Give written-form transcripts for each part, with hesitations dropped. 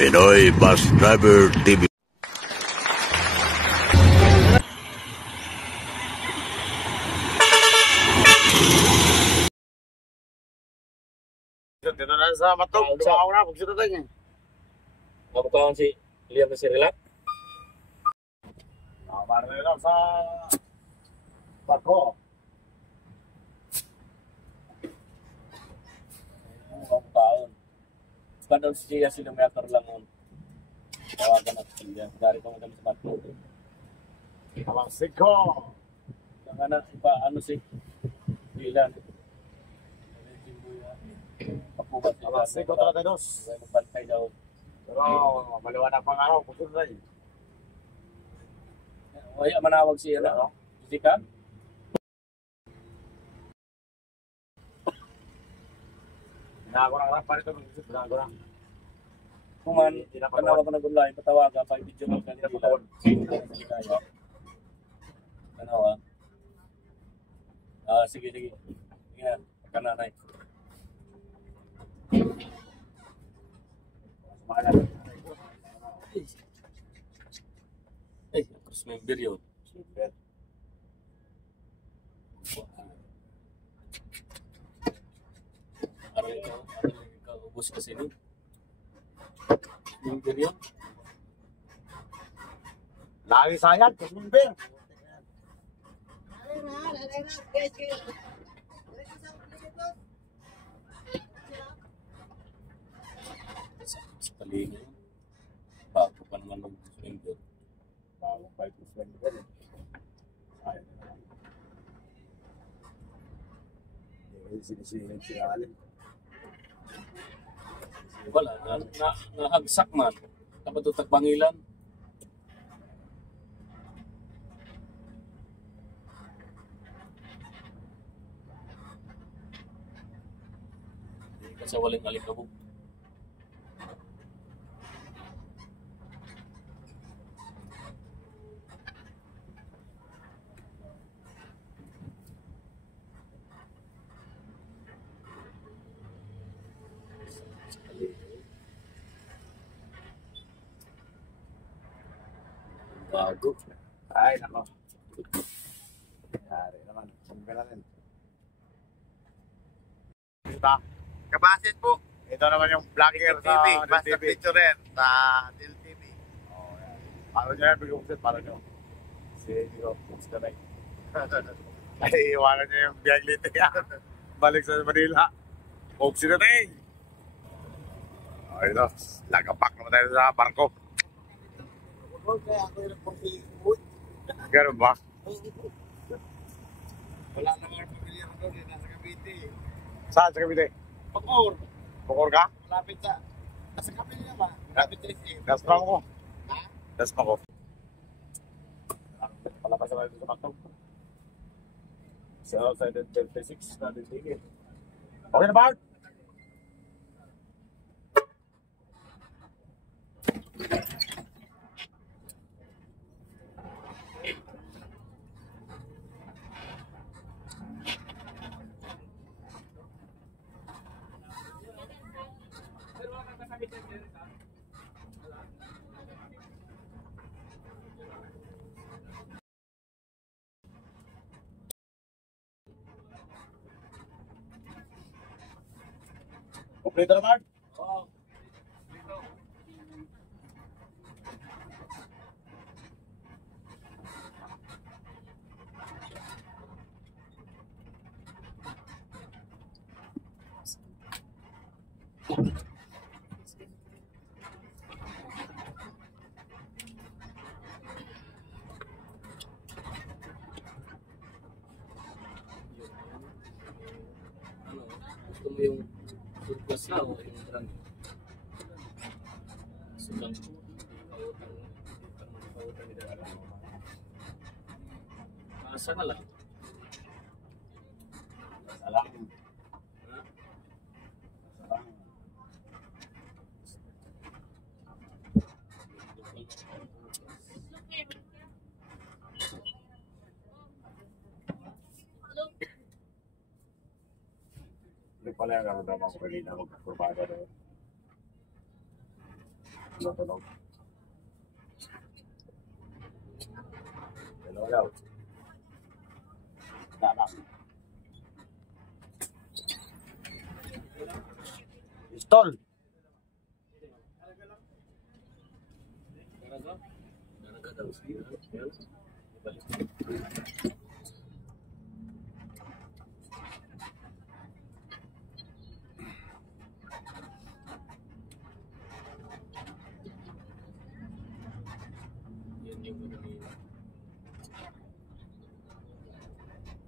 Pinoy Bus Driver TV. Dito na sa matog, dumaw na pag sito tayo. Kamukahan si Liam na si Relax. Para na lang sa barko. Kamukahan. Kadang siya sila may akar lang nun. Tawagan natin siya. Dari ko madami sa barko. Alasig ko. Ang anak, ano si Dylan. Papubat nila. Alasig ko talaga dos. Magbantay daw. Pero maliwanag pang araw, pag sito tayo. Wala manawag si ano? Jessica? Hinago na lang pa rin ito. Hinago na. Kung man, panawag ko na gulay, patawagan, pag-video lang kanina. Panawag. Sige. Sige na, kananay. Ay, terus member yun. Araw ikaw, ubos kasi nun. Member yun. Lagi sayang, kusumber. Sa talinga yun. Bago pa naman mag-member. Bawang pa ito kusumber. Sayang. Sinisihin siya alin. Wala, nahagsak man. Dapat ito tagbangilan. Kasi walang alikabog. Bago. Ay, nako. Yari naman. Sumber na rin. Ito. Kabasit po. Ito naman yung vlogger TV, sa Master TV. Picturer sa Del TV. Oh, yan. Paano nyo yan? Bigyan paano nyo? Si Hero. Kumusta na Ay, iwanan nyo yung biyag lito yan. Balik sa Manila. Kumusta na Ay, no. Lagapak naman tayo sa barko. Kaya ako yung pag-iikot. Ganun ba? Wala naman pamilya ko doon. Nasa Cavite. Saan sa Cavite? Pagor. Bukor ka? Malapit sa... Nasa Cavite naman. Malapit sa SM. Dasma ko. Ha? Dasma ko. Palabas na tayo sa Mactog. So, sa 26 natin tigil. Okay na, Bart? Kompleto na, Bart? Oo. Gusto mo yung surplus na o yung drang? Sulang po. Pautang nila. Asa na lang? Salam. Ha? Salam. Hindi pala yung ano daw mga pwede na magkurbada doon. Tulog. Hello, hello. Tama. Stall. Daraga daw siya. Balik. Yan yung ganun.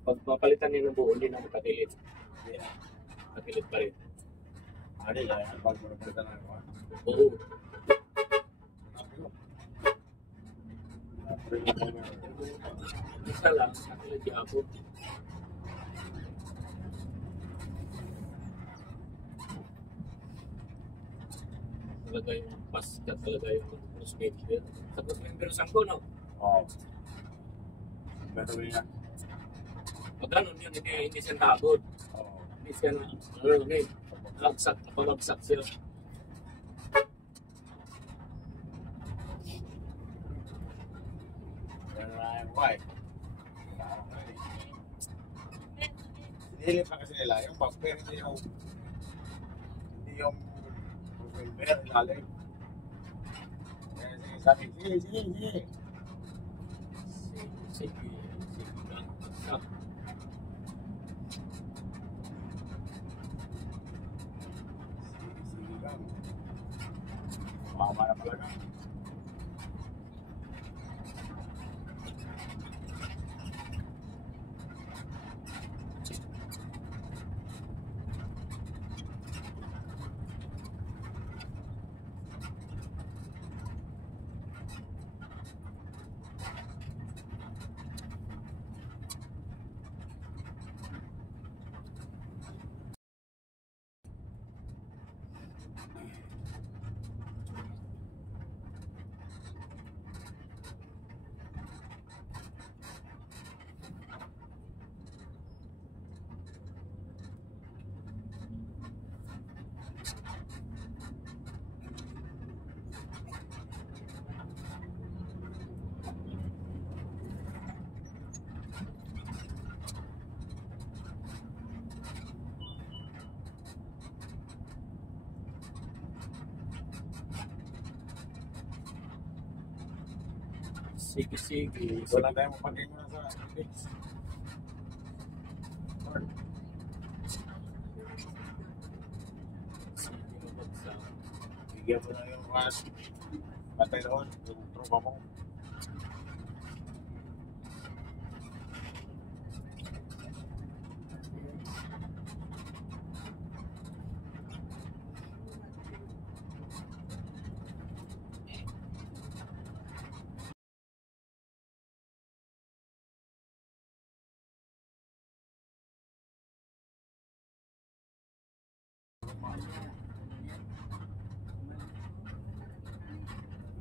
Pag papalitan niya ng buo, hindi na makakilit. Makakilit pa rin. Ano yan? Pag-pagpalitan na ako. Oo. Isa lang, makakilit yung ako. Talaga yung paskat talaga yung crossfit. Tapos may birusan ko, no? Oo. Beto yan. Pag ganun yun, hindi siya nabod. Oo. Hindi siya napabagsak siya. Yan na yung wife. Sinilip na kasi nila yung bumper, hindi yung bumper, ilalim. Kaya sige, sabi, sige. Sige lang. Bagsak. Sige lang. Mama na talaga. Sige. Wala tayong mapagay muna sa fix. Sige, bagsak. Bigyan mo na yung patay doon, yung tropa mo.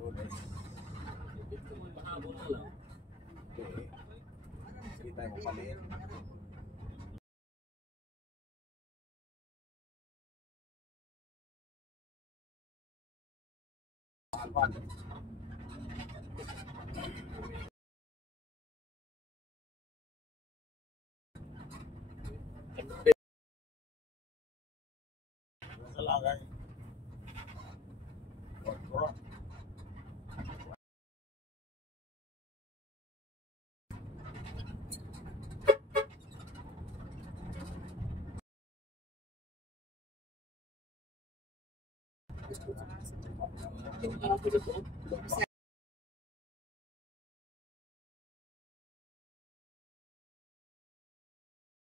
Lunes. Ito mo, mahabol na lang. Okay. Sige tayo mapaliin. Alvan. Nasa lagay. Pagkura. Yung araw ko na to.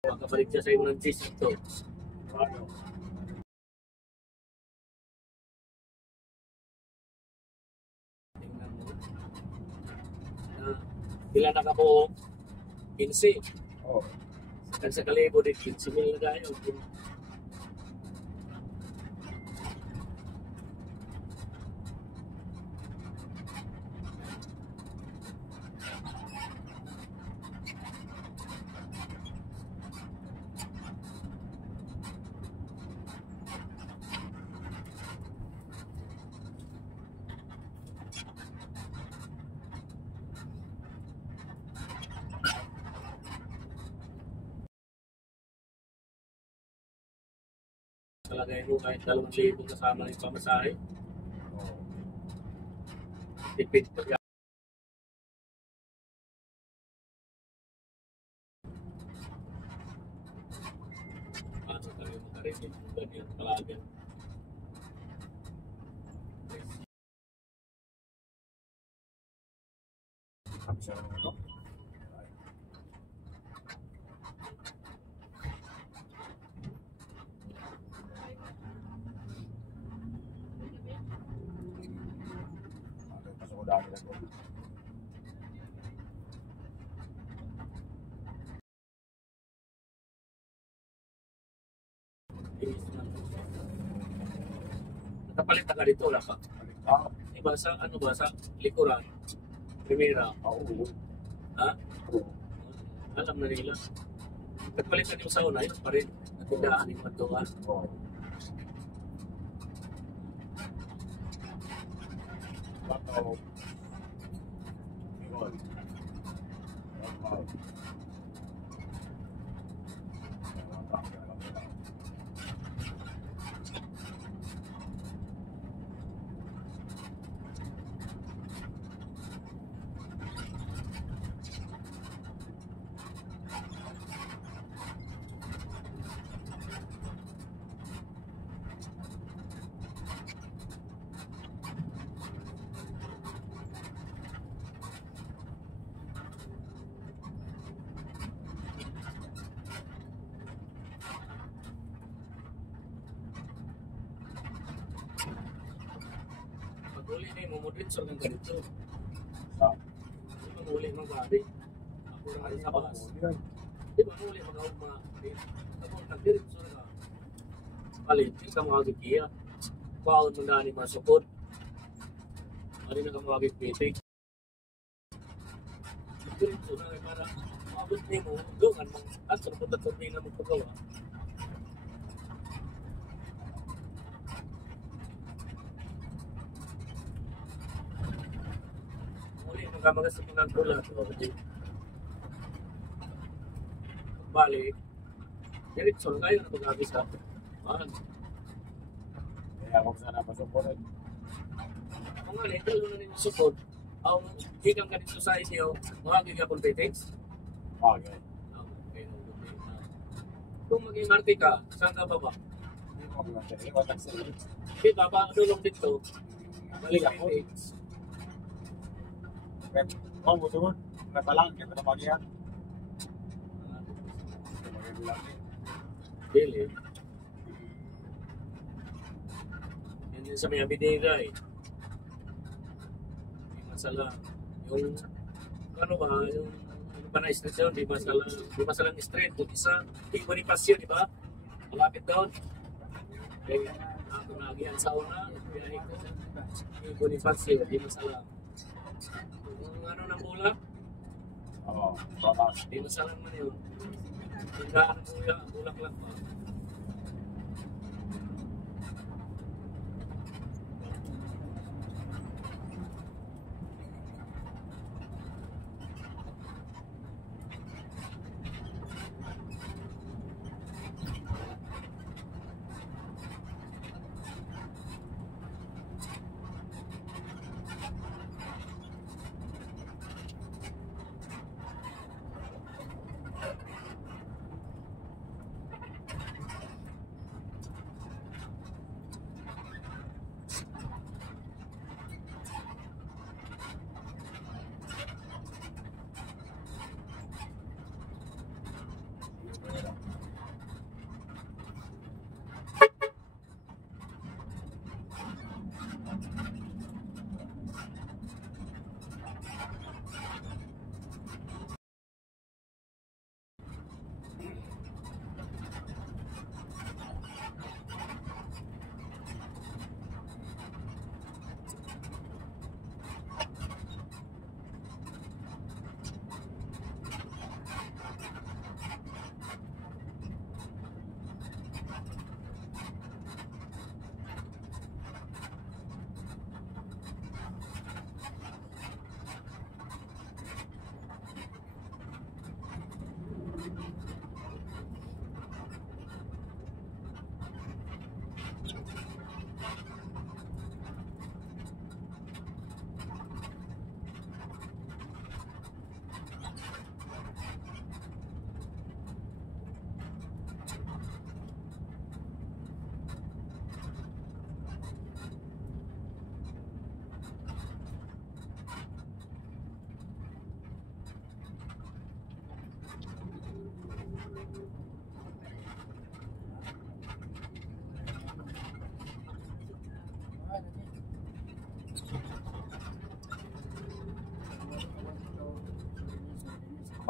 Makabalik siya sa iyo ng cheese ito. Tingnan mo. Ilan na ka po? 15. Oh. Sa kalibo din, 15,000 na tayo. Talagay mo kahit 2,000 kasama ng pamasahe. Tipid ko yan. Paano tayo makarinig ng ganyan palagi? Pasok ko dami na to. Nakapalit ka dito, wala pa. Ah, Diba sa ano ba, sa likuran? Primera, oo. ha? Alam na nila. Nagpalit ka yung sa una, yun pa rin. Natindaan yung magtukan. Oo. Bato. Yun. Bato. Pag-uli na yung mumudritsor ng ganito. Sa. Di ba muli mga bari? Ako na rin sa bas. Yun. Di ba muli mga uma? Ako nagdiritsor ka. Palit, hindi ka mga gigiya. Baon mo na ni masukod. Ano na ka mga gipitik. Nagdiritsor na para mabot ni mo. Doon, at sa napunta na magpagawa. Magkamagas ng mga gulat. Balik. Diretso na kayo na pag-abis ka. Kaya kung sana masupot. Kung nga, dalo na ninyo support. Ang hikang ka dito sa inyo, mga gigapon petings. Okay. Kung maging arte ka, saan ka ba ba? Hindi ko mga siya. Iwan lang sila. Di ba, dulong dito. Balik ako. Oh, buto mo. Natalang. Kaya na magihan. Dili. Yan din sa may abinigay. May masala. Yung, ano ba, yung ano ba na street yun, di masalang street. Kung isa, di Bonifacio, di ba? Malapit doon. Kaya ako nagihan sa una, biyahe ko sa Bonifacio, di masalang. Yung ano ng bola, Oo. Tama. di masalang man yun. Tindaan mo yan, bulak-lak pa.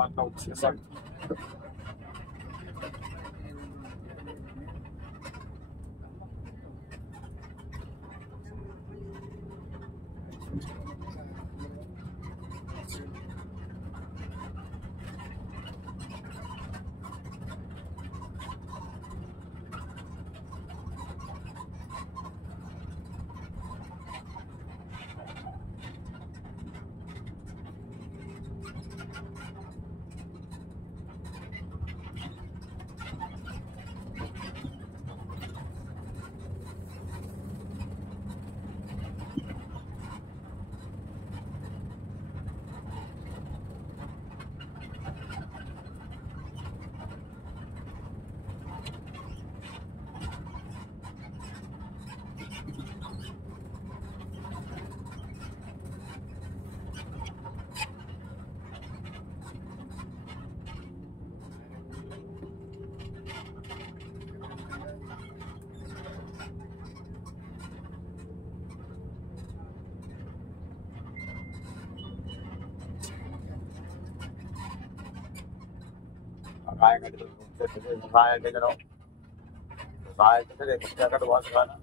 Matog sa kaya ka dito. Kaya ka dito. Kaya ka dito. Kaya ka dito. Kaya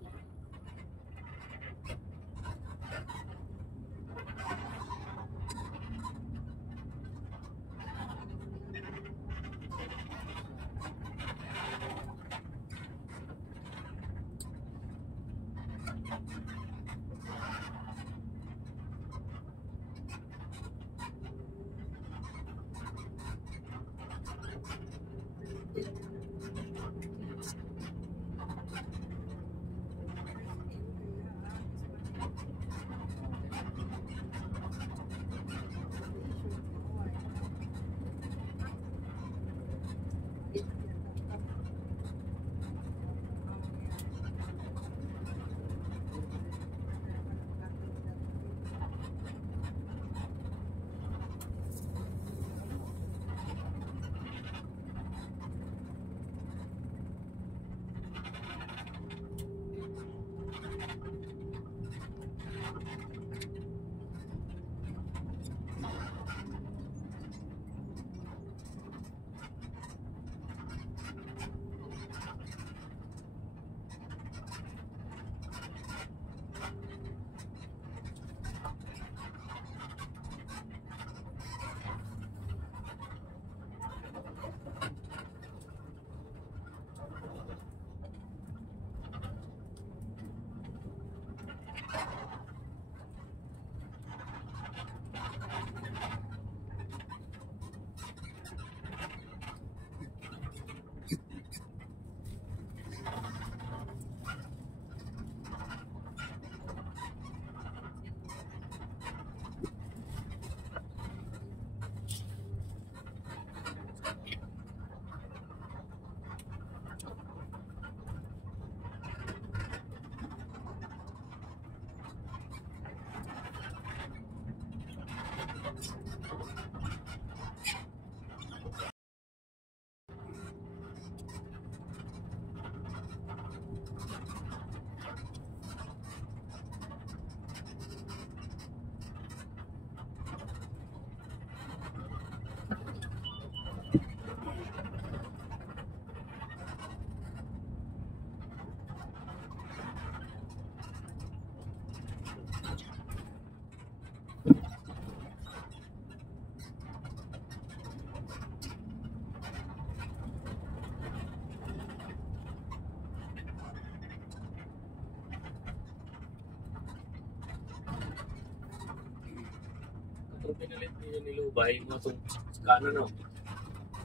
Itong pinalit niya nilubay mo itong kanan, no?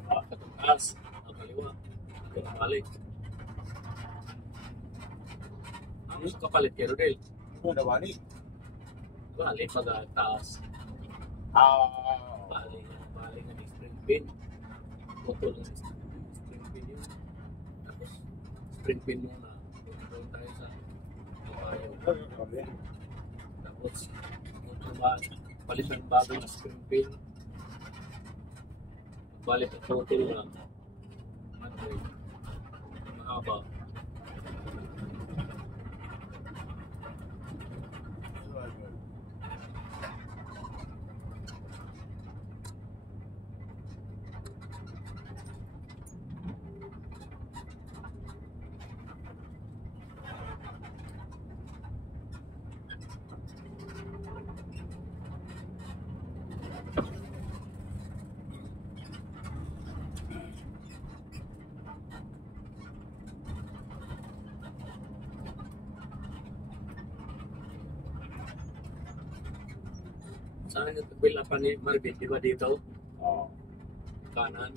Itong taas, ang kaliwa, ito na balik. Ang gusto kapalit kay Rodel. Ito na wani. Balik pag taas. Balik ng spring pin. Putol ng spring pin yun. Tapos spring pin muna. Doon tayo sa kabayo. Tapos palit ng bagong spring pin. Balik ang putol na. Mahaba. Saan yung build up ni Marvin, di ba dito? Oo. Kanan.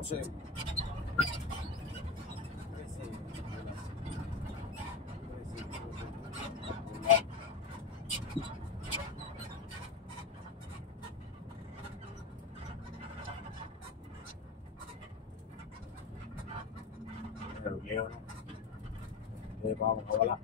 Kasi, ngayon, hindi pa ako makawala.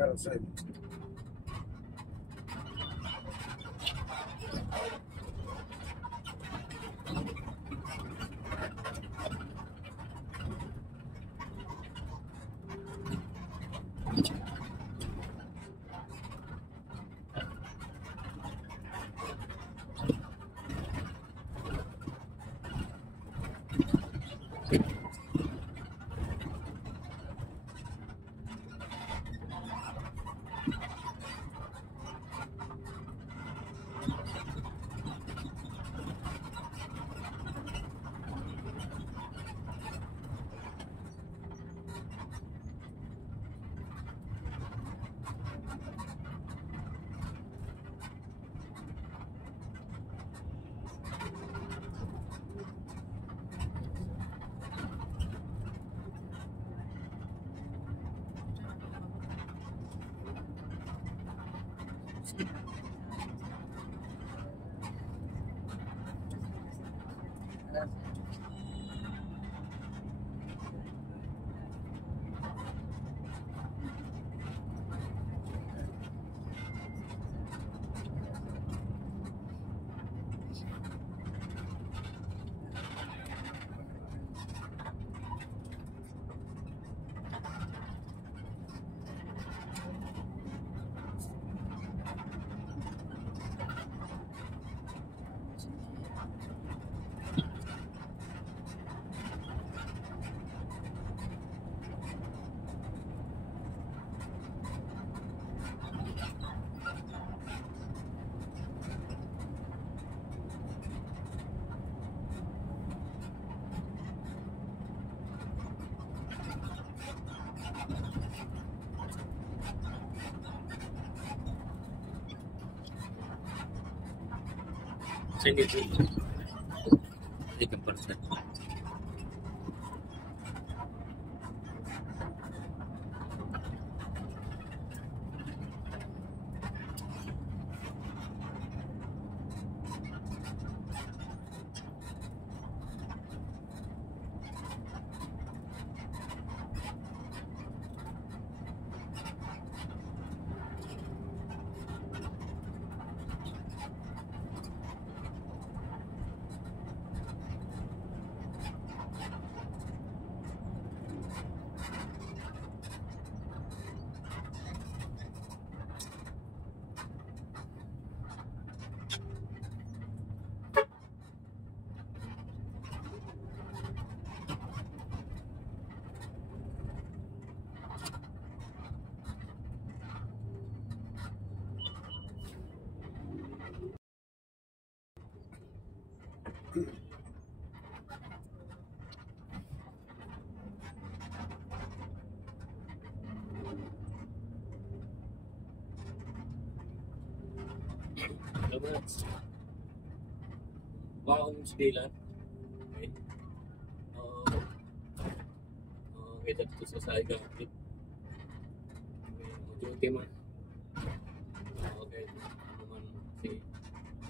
Cara, sério. Send it to the person. Salamat. Baong Sbilan. Okay. Kita dito sa Saiga. Duty man. Okay. Naman si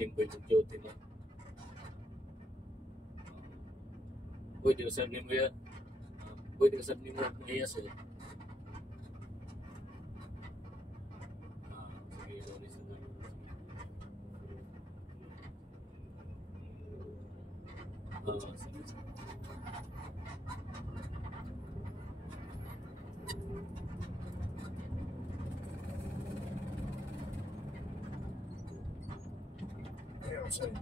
Timboy duty man. Pwede usap ni mo yan. Pwede usap ni mo ngayas eh. Sige, sorry sa mga. Sige. Yeah, I'm saying.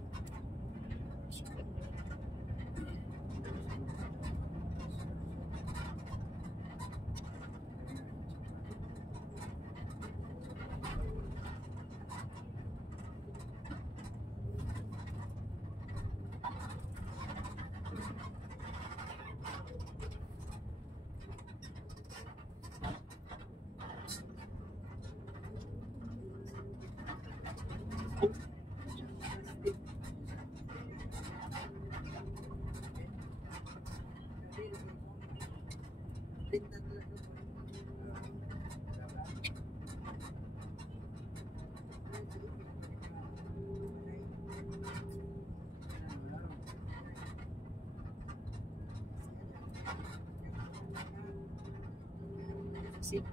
See?